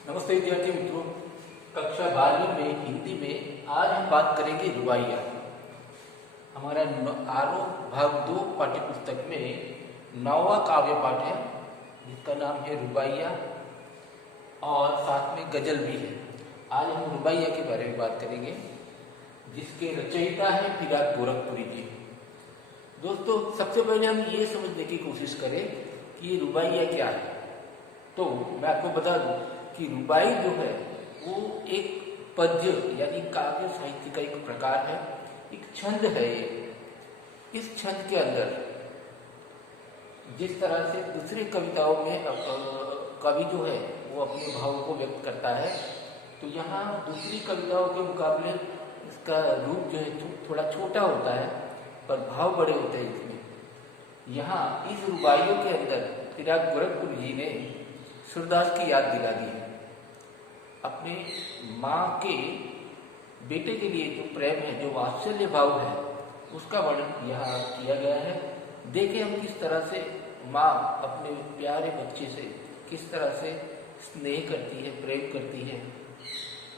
नमस्ते विद्यार्थी मित्रों। कक्षा 12वीं में हिंदी में आज हम बात करेंगे रुबाइया। हमारा आरोह भाग 2 पाठ्य पुस्तक में 9वां काव्य पाठ है जिसका नाम है रुबाइया और साथ में गजल भी है। आज हम रुबाइया के बारे में बात करेंगे जिसके रचयिता है फिराक गोरखपुरी जी। दोस्तों, सबसे पहले हम ये समझने की कोशिश करें कि ये रुबाइया क्या है। तो मैं आपको बता दूं कि रुबाई जो है वो एक पद्य यानी काव्य साहित्य का एक प्रकार है, एक छंद है। इस छंद के अंदर जिस तरह से दूसरी कविताओं में कवि जो है वो अपने भावों को व्यक्त करता है, तो यहाँ दूसरी कविताओं के मुकाबले इसका रूप जो है थोड़ा छोटा होता है पर भाव बड़े होते हैं इसमें। यहाँ इस रुबाइयों के अंदर फिराक गोरखपुरी जी ने सूरदास की याद दिला दी है। अपने माँ के बेटे के लिए जो प्रेम है, जो वात्सल्य भाव है, उसका वर्णन यहाँ किया गया है। देखें हम किस तरह से माँ अपने प्यारे बच्चे से किस तरह से स्नेह करती है, प्रेम करती है।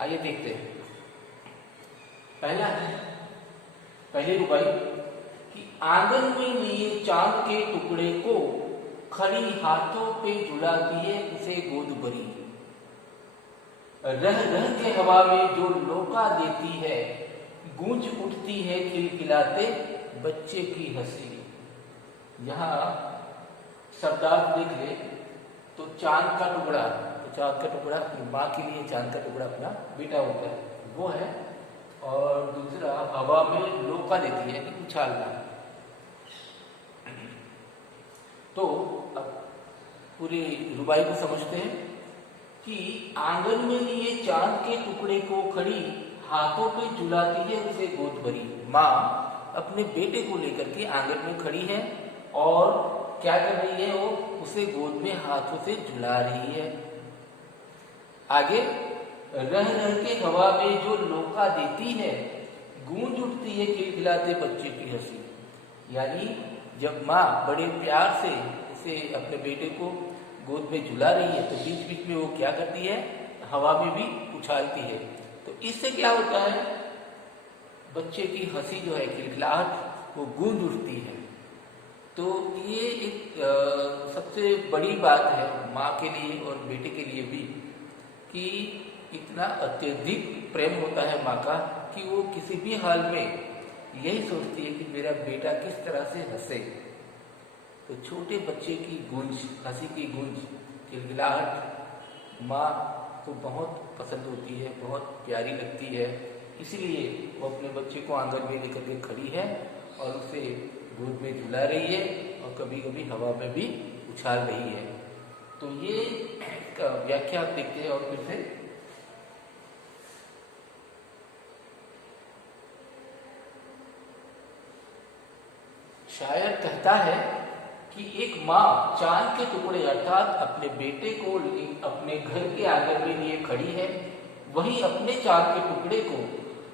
आइए देखते हैं। पहली रुबाई कि आंगन में लिए चांद के टुकड़े को खड़ी हाथों पे झुलाती है उसे गोद भरी। रह रह के हवा में जो लोका देती है, गूंज उठती है खिलखिलाते बच्चे की हंसी। यहाँ शब्दार्थ देख ले तो चांद का टुकड़ा, माँ के लिए चांद का टुकड़ा अपना बेटा होता है, वो है। और दूसरा हवा में लोका देती है, उछालना। तो अब पूरी रुबाई को समझते हैं कि आंगन में लिए चांद के टुकड़े को खड़ी हाथों पे झुलाती है उसे गोद भरी। माँ अपने बेटे को लेकर के आंगन में खड़ी है और क्या कर रही है, वो उसे गोद में हाथों से झुला रही है। आगे, रह रह के हवा में जो लोका देती है, गूंज उठती है खिलखिलाते बच्चे की हंसी। यानी जब माँ बड़े प्यार से उसे अपने बेटे को गोद में झुला रही है तो बीच बीच में वो क्या करती है, हवा में भी उछालती है। तो इससे क्या होता है, बच्चे की हंसी जो है, खिलखिलाहट, वो गूंज उठती है। तो ये एक सबसे बड़ी बात है माँ के लिए और बेटे के लिए भी कि इतना अत्यधिक प्रेम होता है माँ का कि वो किसी भी हाल में यही सोचती है कि मेरा बेटा किस तरह से हंसे। तो छोटे बच्चे की गूंज, हंसी की गूंज, खिलखिलाहट माँ को बहुत पसंद होती है, बहुत प्यारी लगती है। इसलिए वो अपने बच्चे को आंगन में लेकर के खड़ी है और उसे गोद में झुला रही है और कभी कभी हवा में भी उछाल रही है। तो ये व्याख्या आप देखते हैं और फिर से। शायर कहता है कि एक माँ चांद के टुकड़े अर्थात अपने बेटे को अपने घर के आंगन में लिए खड़ी है, वही अपने चांद के टुकड़े को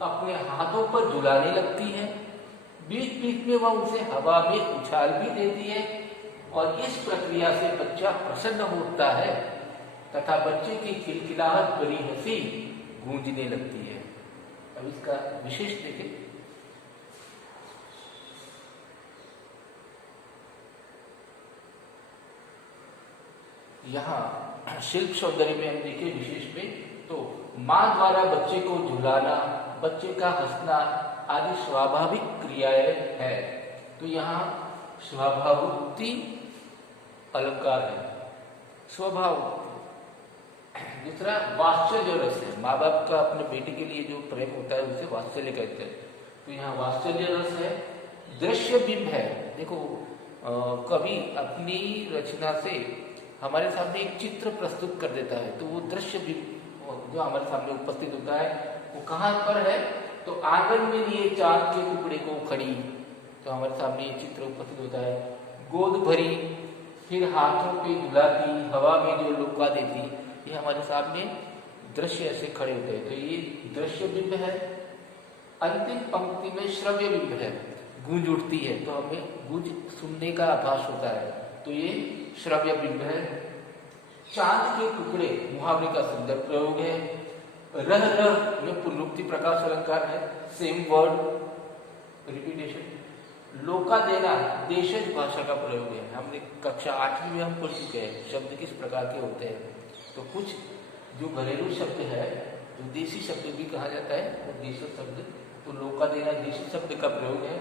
अपने हाथों पर झुलाने लगती है। बीच बीच में वह उसे हवा में उछाल भी देती है और इस प्रक्रिया से बच्चा प्रसन्न होता है तथा बच्चे की खिलखिलाहट भरी हंसी गूंजने लगती है। अब इसका विशेष देखें। यहाँ शिल्प सौंदर्य में हम देखें विशेष में, तो माँ द्वारा बच्चे को झुलाना, बच्चे का हंसना आदि स्वाभाविक क्रियाएं है। तो यहाँ स्वभावोक्ति अलंकार है, स्वभावोक्ति। दूसरा वात्सल्य रस है, माँ बाप का अपने बेटे के लिए जो प्रेम होता है उसे वात्सल्य कहते हैं। तो यहाँ वात्सल्य रस है। दृश्य बिंब है। देखो, कवि अपनी रचना से हमारे सामने एक चित्र प्रस्तुत कर देता है, तो वो दृश्य भी जो हमारे सामने उपस्थित होता है वो कहाँ पर है, तो आंगन में लिए चांद के टुकड़े को खड़ी, तो हमारे सामने ये चित्र उपस्थित होता है। गोद भरी, फिर हाथों पे झुलाती, हवा में जो लोका देती, ये हमारे सामने दृश्य ऐसे खड़े होते हैं। तो ये दृश्य बिंब है। अंतिम पंक्ति में श्रव्य बिंब है, गूंज उठती है, तो हमें गूंज सुनने का आभास होता है, तो ये श्रव्य बिंब है। चांद के टुकड़े मुहावरे का सुंदर प्रयोग है। रह रह में पुनरुक्ति प्रकाश अलंकार है, सेम वर्ड रिपीटेशन। लोका देना देशज भाषा का प्रयोग है। हमने कक्षा 8वीं में हम पढ़ चुके हैं शब्द किस प्रकार के होते हैं। तो कुछ जो घरेलू शब्द है, जो देसी शब्द भी कहा जाता है, वो देशज शब्द, तो लोका देना देशी शब्द का प्रयोग है।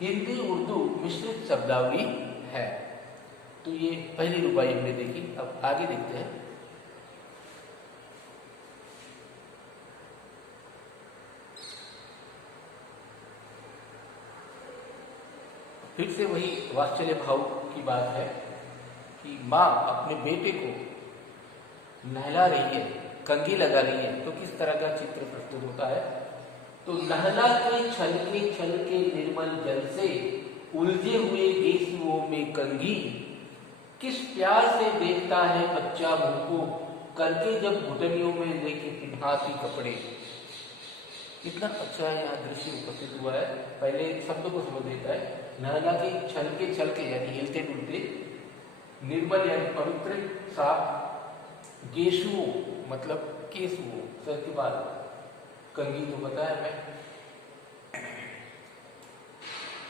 हिंदी उर्दू मिश्रित शब्दावली है। तो ये पहली रुबाई हमने देखी। अब आगे देखते हैं। फिर से वही वात्सल्य भाव की बात है कि माँ अपने बेटे को नहला रही है, कंघी लगा रही है, तो किस तरह का चित्र प्रस्तुत होता है। तो नहला के छलके निर्मल जल से उलझे हुए गेसुओं में कंघी, किस प्यार से देखता है बच्चा मुंह को करके जब घुटनियों में लेके पिन्हाती कपड़े। कितना अच्छा यहाँ दृश्य उपस्थित हुआ है। पहले शब्द को समझ देता है। नहला के छलके यानी हिलते डुलते, निर्मल यानी पवित्र साफ, गेशुओं मतलब केसुओं सर के बाद, कंघी तो बताया मैं।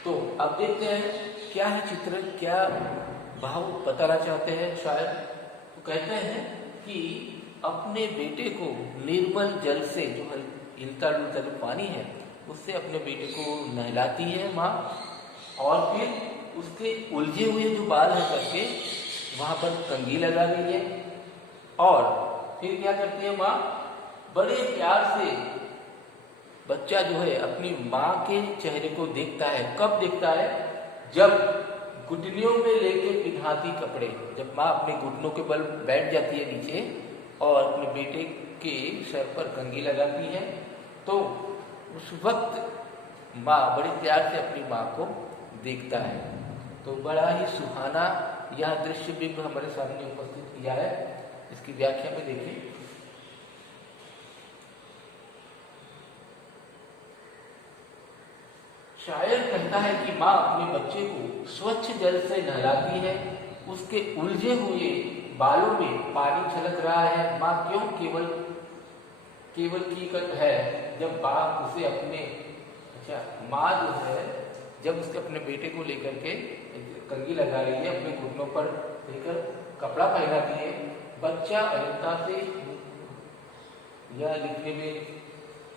तो अब देखते हैं क्या है चित्र, क्या भाव बताना चाहते हैं शायद। तो कहते हैं कि अपने बेटे को निर्मल जल से, जो हिलता डुलता जो पानी है, उससे अपने बेटे को नहलाती है माँ, और फिर उसके उलझे हुए जो बाल हैं करके वहां पर कंघी लगा रही है। और फिर क्या करती है माँ, बड़े प्यार से बच्चा जो है अपनी माँ के चेहरे को देखता है। कब देखता है? जब घुटनियों में लेके पिन्हाती कपड़े, जब माँ अपने घुटनों के बल बैठ जाती है नीचे और अपने बेटे के सर पर कंघी लगाती है, तो उस वक्त माँ बड़े प्यार से अपनी माँ को देखता है। तो बड़ा ही सुहाना यह दृश्य बिंब हमारे सामने उपस्थित किया है। इसकी व्याख्या में देखें। शायर कहता है कि माँ अपने बच्चे को स्वच्छ जल से नहलाती है, उसके उलझे हुए बालों में पानी छलक रहा है। माँ क्यों केवल की है जब बाप उसे अपने माँ जो है जब उसके अपने बेटे को लेकर के कंघी लगा रही है, अपने घुटनों पर लेकर कपड़ा पहनाती है, बच्चा अहिंसा से, यह लिखने में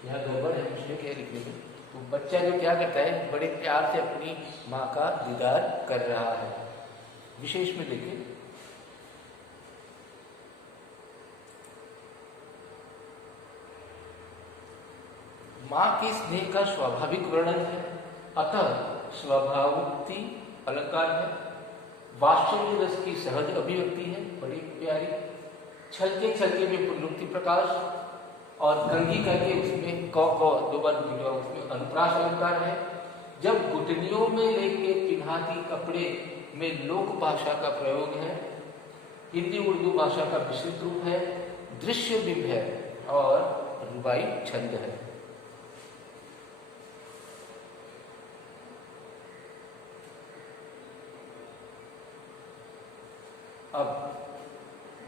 यह गड़बड़ है, मिस्टेक है लिखने में। तो बच्चा जो क्या करता है, बड़े प्यार से अपनी माँ का दीदार कर रहा है। विशेष में देखिए, माँ के स्नेह का स्वाभाविक वर्णन है, अतः स्वभावोक्ति अलंकार है। वात्सल्य रस की सहज अभिव्यक्ति है, बड़ी प्यारी। छलके में पुनरुक्ति प्रकाश, और कंघी करके उसमें क दो बार उसमें अनुप्रास अलंकार है। जब घुटनियों में लेके पिन्हाती कपड़े में लोक भाषा का प्रयोग है। हिंदी उर्दू भाषा का विस्तृत रूप है, दृश्य बिंब है और रुबाई छंद है। अब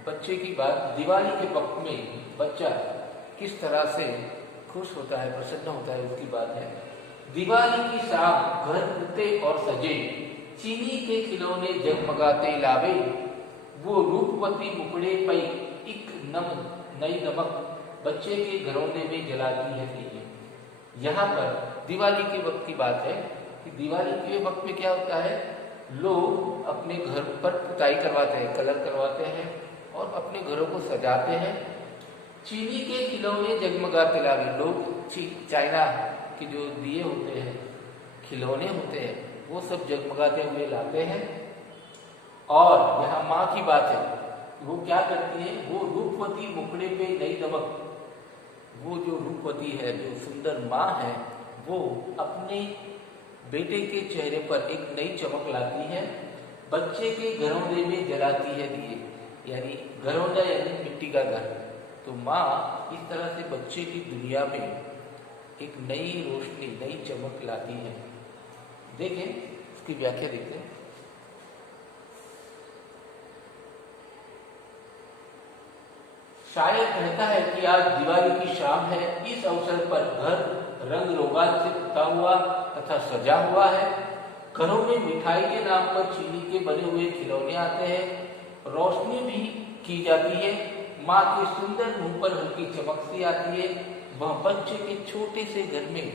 बच्चे की बात, दिवाली के वक्त में बच्चा किस तरह से खुश होता है, प्रसन्न होता है, उसकी बात है। दिवाली की शाम घर उगते और सजे, चीनी के खिलौने जगमगाते लावे, वो रूपवती मुकड़े पई एक नई नमक बच्चे के घरौंदे में जलाती है दिए। यहाँ पर दिवाली के वक्त की बात है कि दिवाली के वक्त में क्या होता है, लोग अपने घर पर पुताई करवाते हैं, कलर करवाते हैं और अपने घरों को सजाते हैं। चीनी के खिलौने जगमगाते लावे, लोग चाइना के जो दिए होते हैं, खिलौने होते हैं, वो सब जगमगाते हुए लाते हैं। और यहाँ माँ की बात है, वो क्या करती है, वो रूपवती मुखड़े पे नई दमक, वो जो रूपवती है, जो सुंदर माँ है, वो अपने बेटे के चेहरे पर एक नई चमक लाती है, बच्चे के घरौंदे में जलाती है दिए, यानी घरौंदा यानी मिट्टी का घर। तो माँ इस तरह से बच्चे की दुनिया में एक नई रोशनी, नई चमक लाती है। देखें, इसकी व्याख्या देखते हैं। शायर कहता है कि आज दिवाली की शाम है, इस अवसर पर घर रंग रोगान से पुता हुआ तथा सजा हुआ है। घरों में मिठाई के नाम पर चीनी के बने हुए खिलौने आते हैं, रोशनी भी की जाती है। माँ के सुंदर मुंह पर हल्की चमक सी आती है। वह बच्चे के छोटे से घर में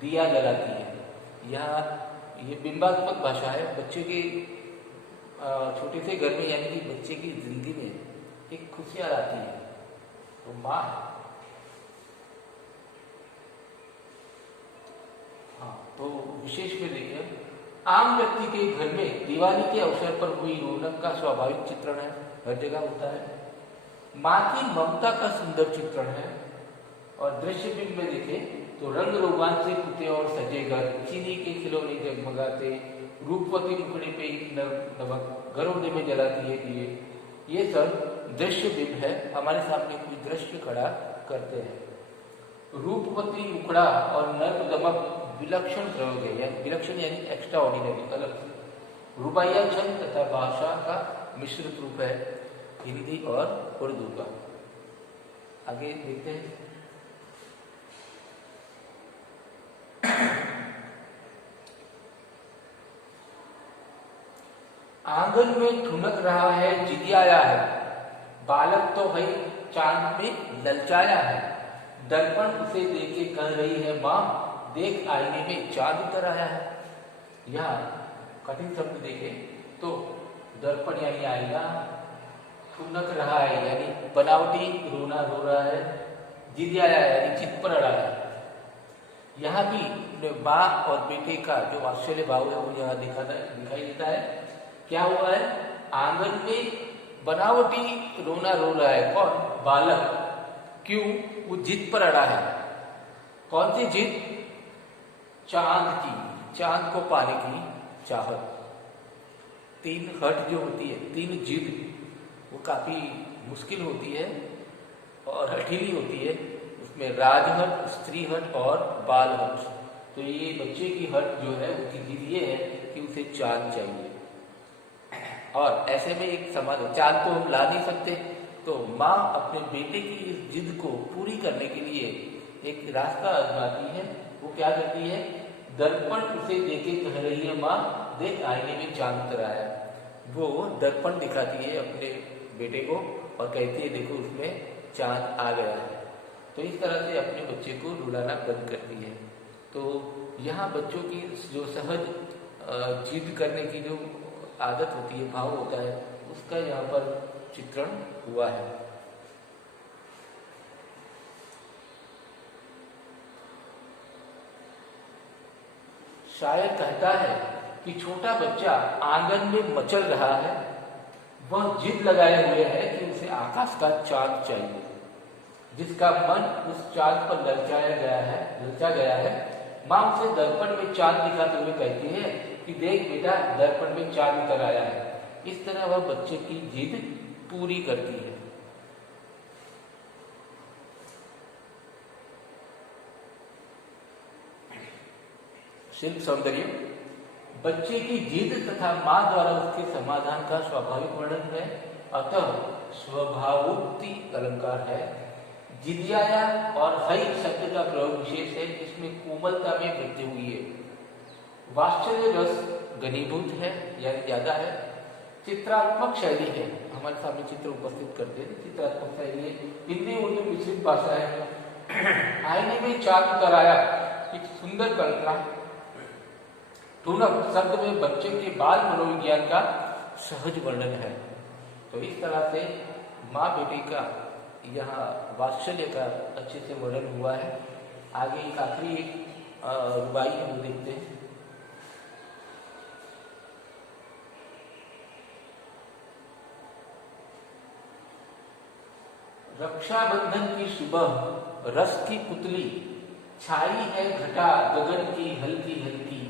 दिया जलाती है। यहाँ ये बिंबात्मक भाषा है। बच्चे के छोटे से घर में यानी कि बच्चे की जिंदगी में एक खुशियाँ आती है तो माँ, हाँ, तो विशेष में देखिए, आम व्यक्ति के घर में दिवाली के अवसर पर हुई रौनक का स्वाभाविक चित्रण है, हर जगह होता है। माँ की ममता का सुंदर चित्रण है। और दृश्य बिंब में देखें तो रंग रोगान से पुते और सजे घर, चीनी के खिलौने जगमगाते, रूपवती मुखड़े पे नमक, घरौंदे में जलाती है दिए। ये सब दृश्य बिंब है, हमारे सामने कोई दृश्य खड़ा करते हैं। रूपवती मुखड़ा और नर्म दमक विलक्षण प्रयोग है, यानी विलक्षण यानी एक्स्ट्रा ऑर्डिनरी, अलग से। रुबाइया छंद तथा भाषा का मिश्रित रूप है, हिंदी और उर्दू का। आगे देखते हैं। आंगन में ठुनक रहा है, जिदियाया है, बालक तो है चांद में ललचाया है। दर्पण उसे देखे कह रही है माँ, देख आईने में चांद उतर आया है। यहाँ कठिन शब्द देखे तो दर्पण यानी आईना, ठुनक रहा है यानी बनावटी रोना रो रहा है, जिदियाया यानी चित पर अड़ा है। यहाँ भी माँ और बेटे का जो वात्सल्य भाव है वो यहाँ दिखाई देता है। क्या हुआ है? आंगन में बनावटी रोना रो रहा है। कौन? बालक। क्यों? वो जिद पर अड़ा है। कौन सी जिद? चांद की, चांद को पाने की चाहत। तीन हट जो होती है, तीन जिद, वो काफी मुश्किल होती है और हठीली होती है। उसमें राजहट, स्त्री हट और बाल हट। तो ये बच्चे की हट जो है, उसकी जिद ये है कि उसे चांद चाहिए। और ऐसे में एक समाधान, चांद तो हम ला नहीं सकते, तो माँ अपने बेटे की इस जिद को पूरी करने के लिए एक रास्ता आजमाती है। वो क्या करती है? दर्पण उसे देखे कह रही है माँ, देख आईने में चांद उतर आया। वो दर्पण दिखाती है अपने बेटे को और कहती है देखो उसमें चांद आ गया है। तो इस तरह से अपने बच्चे को रुलाना बंद करती है। तो यहाँ बच्चों की जो सहज जिद करने की जो आदत होती है, भाव होता है, उसका यहाँ पर चित्रण हुआ है। शायर कहता है कि छोटा बच्चा आंगन में मचल रहा है, वह जिद लगाए हुए है कि उसे आकाश का चांद चाहिए। जिसका मन उस चांद पर ललचा गया है। माँ उसे दर्पण में चांद दिखाते हुए कहती है कि देख बेटा, दर्पण में चांद उतर आया है। इस तरह वह बच्चे की जिद पूरी करती है। शिल्प सौंदर्य बच्चे की जिद तथा माँ द्वारा उसके समाधान का स्वाभाविक वर्णन है, अतः स्वभावोक्ति अलंकार है। जिदियाया और हई शब्द का प्रयोग विशेष है, जिसमें कोमलता में वृद्धि हुई है। वात्सल्य रस घनीभूत है यानी ज्यादा है। चित्रात्मक शैली है, हमारे सामने चित्र उपस्थित करते हैं, चित्रात्मक शैली है। हिंदी उर्दू मिश्रित भाषा है। आईने में चांद उतर आया, एक सुंदर कल्पना। ठुनक शब्द में बच्चे के बाल मनोविज्ञान का सहज वर्णन है। तो इस तरह से माँ बेटी का यहाँ वात्सल्य का अच्छे से वर्णन हुआ है। आगे एक आखिरी रुबाई हम देखते हैं। रक्षाबंधन की सुबह रस की पुतली छाई है, घटा गगन की हल्की हल्की,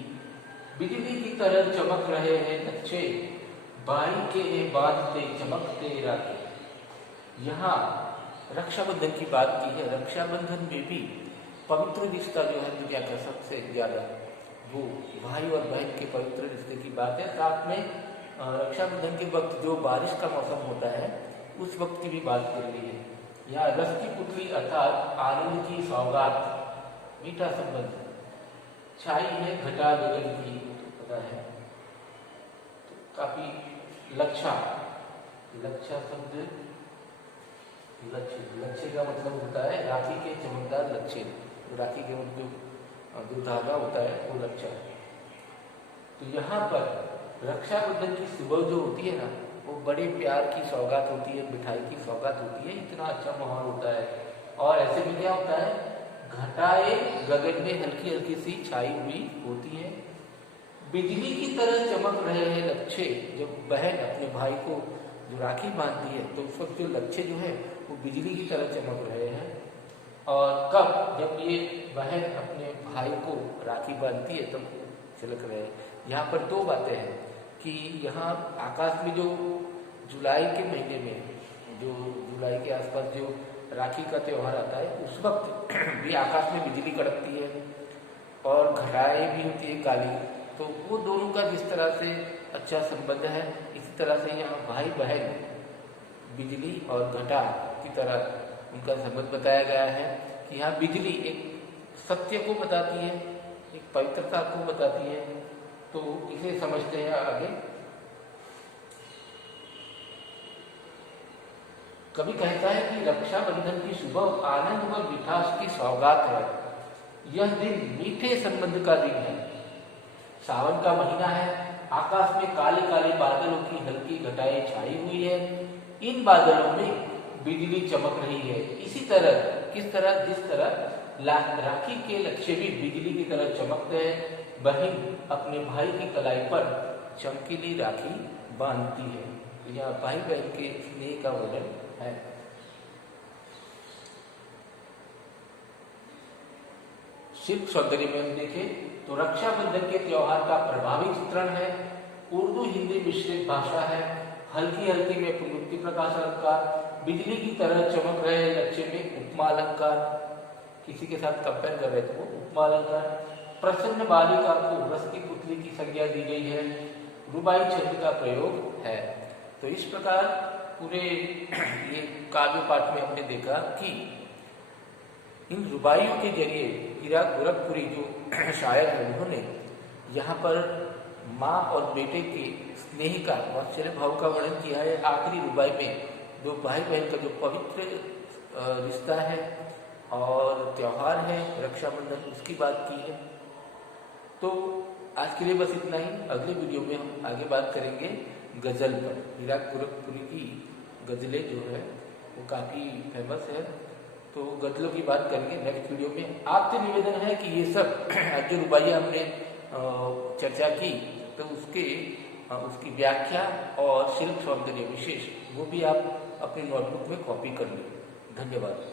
बिजली की तरह चमक रहे हैं बच्चे, बाई के बांधते चमकते राखे। यहाँ रक्षाबंधन की बात की है। रक्षाबंधन में भी पवित्र रिश्ता जो है दुनिया का सबसे ज्यादा, वो भाई और बहन के पवित्र रिश्ते की बात है। साथ में रक्षाबंधन के वक्त जो बारिश का मौसम होता है, उस वक्त की भी बात कर रही है। या रस की पुतली अर्थात आनंद की सौगात, मीठा संबंध। छाई है घटा गगन की, तो पता है। तो काफी लक्षा, लक्षा शब्द, लक्ष्य, लक्ष्य का मतलब होता है राखी के चमकदार लक्ष्य, राखी के जो धागा होता है वो लक्षा है। तो यहाँ पर रक्षाबंधन की सुबह जो होती है ना, वो बड़े प्यार की सौगात होती है, मिठाई की सौगात होती है, इतना अच्छा माहौल होता है। और ऐसे में क्या होता है, घटाएं गगन में हल्की हल्की सी छाई हुई होती है, बिजली की तरह चमक रहे हैं लच्छे। जब बहन अपने भाई को जो राखी बांधती है तो उस वक्त जो लच्छे जो है वो बिजली की तरह चमक रहे हैं। और कब, जब ये बहन अपने भाई को राखी बांधती है तब छिलक रहे हैं। यहाँ पर दो बातें हैं कि यहाँ आकाश में जो जुलाई के महीने में, जो जुलाई के आसपास जो राखी का त्यौहार आता है, उस वक्त भी आकाश में बिजली कड़कती है और घटाएं भी होती है काली। तो वो दोनों का जिस तरह से अच्छा संबंध है, इसी तरह से यहाँ भाई बहन बिजली और घटा की तरह उनका संबंध बताया गया है कि यहाँ बिजली एक सत्य को बताती है, एक पवित्रता को बताती है। तो इसे समझते हैं आगे। कवि कहता है कि रक्षाबंधन की सुबह आनंद व मिठास की सौगात है। यह दिन मीठे संबंध का दिन है। सावन का महीना है, आकाश में काले काले बादलों की हल्की घटाएं छाई हुई है। इन बादलों में बिजली चमक रही है। इसी तरह, किस तरह, जिस तरह राखी के लच्छे भी बिजली की तरह चमकते हैं, बहन अपने भाई की कलाई पर चमकीली राखी बांधती है। यह भाई बहन के स्नेह का वर्णन है। शिल्प सौंदर्य में हम देखें तो रक्षाबंधन के त्योहार का प्रभावी चित्रण है। उर्दू हिंदी मिश्रित भाषा है। हल्की हल्की में पुनरुक्ति प्रकाश अलंकार, बिजली की तरह चमक रहे लच्छे में उपमा अलंकार, किसी के साथ कंपेयर कर रहे थे वो उपमा अलंकार। प्रसन्न बालिका को रस की पुतली की संज्ञा दी गई है। रुबाई छंद का प्रयोग है। तो इस प्रकार पूरे ये काव्य पाठ में हमने देखा कि इन रुबाइयों के जरिए इराक गोरखपुरी जो शायर है उन्होंने यहाँ पर माँ और बेटे के स्नेह का, वात्सल्य भाव का वर्णन किया है। आखिरी रुबाई में दो भाई बहन का जो पवित्र रिश्ता है और त्योहार है रक्षाबंधन, उसकी बात की है। तो आज के लिए बस इतना ही। अगले वीडियो में हम आगे बात करेंगे गजल पर। इराक गोरखपुरी की गजलें जो है वो काफ़ी फेमस है, तो गजलों की बात करेंगे नेक्स्ट वीडियो में। आपसे निवेदन है कि ये सब जो रुबाइयाँ हमने चर्चा की, तो उसकी व्याख्या और शिल्प सौंदर्य विशेष वो भी आप अपनी नोटबुक में कॉपी कर लें। धन्यवाद।